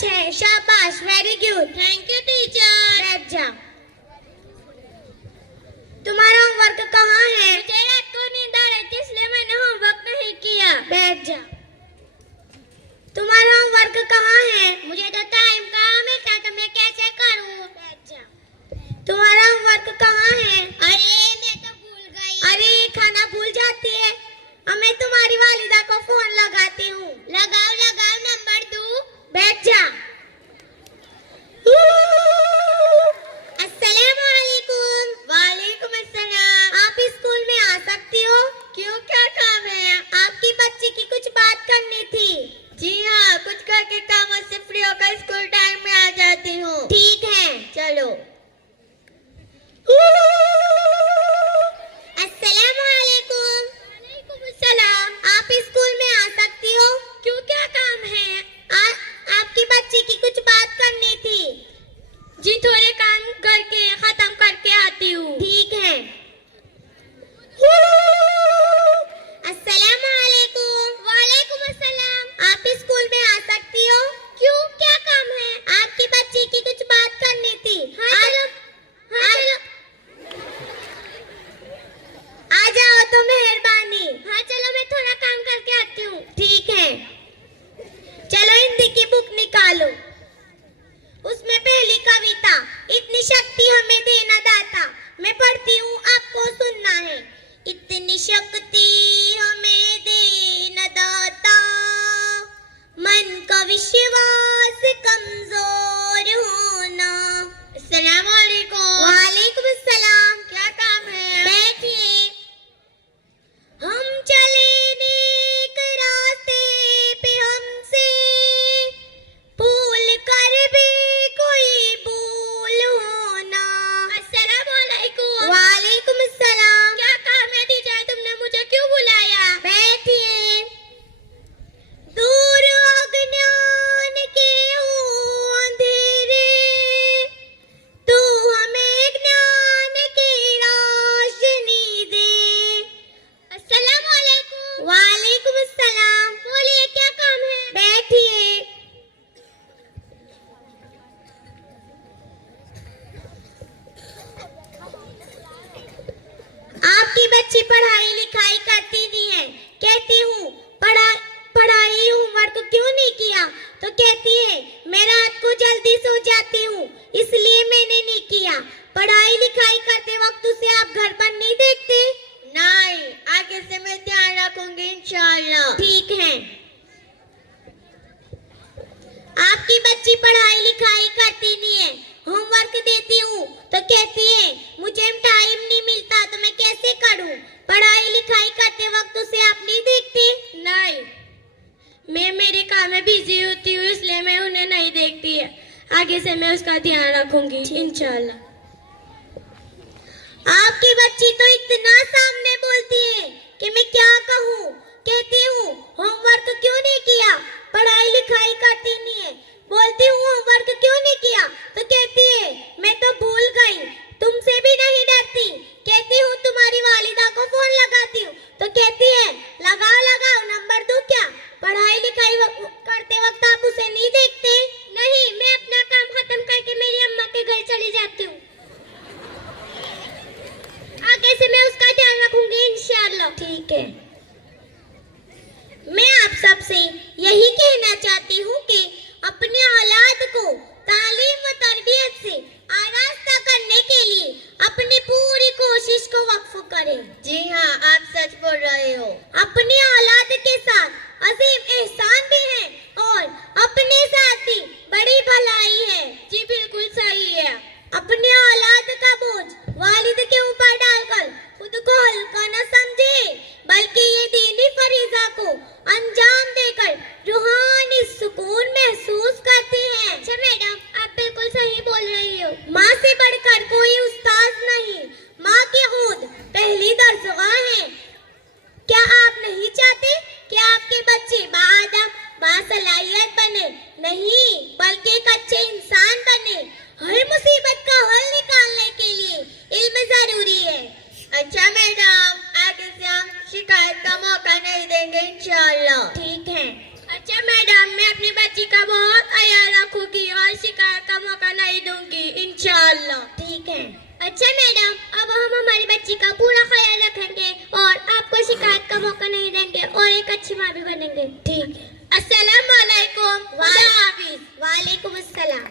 6। शाबाश, very good. Thank you teacher. बैठ जा। तुम्हारा होमवर्क कहाँ है? मुझे रात को नींद आ रही थी इसलिए मैंने होमवर्क नहीं किया। बैठ जा। तुम्हारा होमवर्क कहाँ है? मुझे तो टाइम कहाँ मिलता तो मैं कैसे करूँ? बैठ जा। तुम्हारा होमवर्क कहाँ है? अरे मैं तो भूल गई। अरे खाना भूल जाती है। अब मैं तुम्हारी वालिदा को फोन लगाती हूँ। लगाओ लगाओ, नंबर दूँ? बैठ जा। अस्सलामुअलैकुम। वालेकुम अस्सलाम। आप स्कूल में आ सकती हो? क्यों, क्या काम है? आपकी बच्ची की कुछ बात करनी थी। जी हाँ, कुछ करके कामों से फ्री होकर स्कूल टाइम में आ जाती हूँ। ठीक है, चलो। अस्सलामुअलैकुम। वालेकुम अस्सलाम। आप स्कूल में आ सकती हो? क्यों, क्या काम है? आपकी बच्ची की कुछ बात करनी थी। जी, थोड़े काम करके खत्म करके आती हूँ। ठीक है। अस्सलामुअलैकुम। वालेकुम अस्सलाम। आप स्कूल में आ सकती हो? क्यों, क्या काम है? आपकी बच्ची की कुछ बात करनी थी। हाँ चलो, हाँ चलो। आ जाओ तो मेहरबानी। हाँ चलो, मैं थोड़ा काम करके आती हूँ। ठीक है। चलो हिंदी की बुक निकालो। उसमें पहली कविता, इतनी शक्ति हमें देना दाता। मैं पढ़ती हूँ, आपको सुनना है। इतनी शक्ति हमें देना दाता, मन का विश्वास कमजोर होना। अस्सलाम वालेकुम। वालेकुम अस्सलाम। क्या काम है? बैठिए। हम चले नेक रास्ते पे, हमसे भूल कर भी कोई भूल होना। अस्सलाम वालेकुम। वालेकुम अस्सलाम। क्या काम है टीचर, तुमने मुझे क्यों बुलाया? बैठिए। दूर अज्ञान के हो अंधेरे, तू हमें ज्ञान की रोशनी दे। अस्सलाम वालेकुम। वालेकुम अस्सलाम। बोलिए, क्या काम है? बैठिए। आपकी बच्ची पढ़ाई लिखाई करती नहीं है। कहती हूँ पढ़ाई होमवर्क क्यों नहीं किया, तो कहती है मैं रात को जल्दी सो जाती हूँ इसलिए मैंने नहीं किया। पढ़ाई लिखाई करते वक्त उसे आप घर पर नहीं देखते? नहीं, आगे से मैं ध्यान रखूंगी इंशाअल्लाह। ठीक है। आपकी बच्ची पढ़ाई लिखाई करती नहीं है। होमवर्क देती हूँ तो कहती है मुझे टाइम नहीं मिलता तो मैं कैसे करूँ। पढ़ाई लिखाई करते वक्त उसे आप नहीं देखते? नहीं, मैं मेरे काम में बिजी होती हूँ इसलिए मैं उन्हें नहीं देखती है। आगे से मैं उसका ध्यान रखूंगी इंशाअल्लाह। आपकी बच्ची तो इतना सामने बोलती है कि मैं क्या कहूँ। कहती हूँ होमवर्क क्यों नहीं किया, पढ़ाई लिखाई करती नहीं है। बोलती हूँ होमवर्क क्यों नहीं किया तो कहती है मैं तो भूल गई। तुमसे भी नहीं डरती। कहती हूँ तुम्हारी वालिदा को फोन लगाती हूँ तो कहती है लगाओ लगाओ, नंबर दूँ क्या। पढ़ाई लिखाई करते वक्त आप उसे नहीं देखते? नहीं, मैं अपना काम खत्म करके मेरी अम्मा के घर चली जाती हूँ। आगे से मैं उसका ध्यान रखूंगी इंशाअल्लाह। ठीक है। मैं आप सबसे यही कहना चाहती हूँ कि अपने औलाद को तालीम व तरबियत से आरास्ता करने के लिए अपनी पूरी कोशिश को वक्फ करें। जी हाँ, आप सच बोल रहे हो। अपनी औलाद के साथ अजीम एहसान भी है और अपने साथ भी बड़ी भलाई है। जी बिल्कुल सही है। अपनी औलाद का बोझ वालिद के ऊपर डालकर खुद को हल्का न समझे, बल्कि ये दीनी फरीजा को अंजाम देकर रूहानी सुकून महसूस करते हैं। अच्छा मैडम, आप बिल्कुल सही बोल रही हो। माँ से बढ़कर कोई उस्ताद नहीं। माँ की खुद पहली दरसगाह है। क्या आप नहीं चाहते हैं। अच्छा मैडम, अब हम हमारी बच्ची का पूरा ख्याल रखेंगे और आपको शिकायत का मौका नहीं देंगे और एक अच्छी माँ भी बनेंगे। ठीक है। अस्सलाम वालेकुम। वालेकुम अस्सलाम।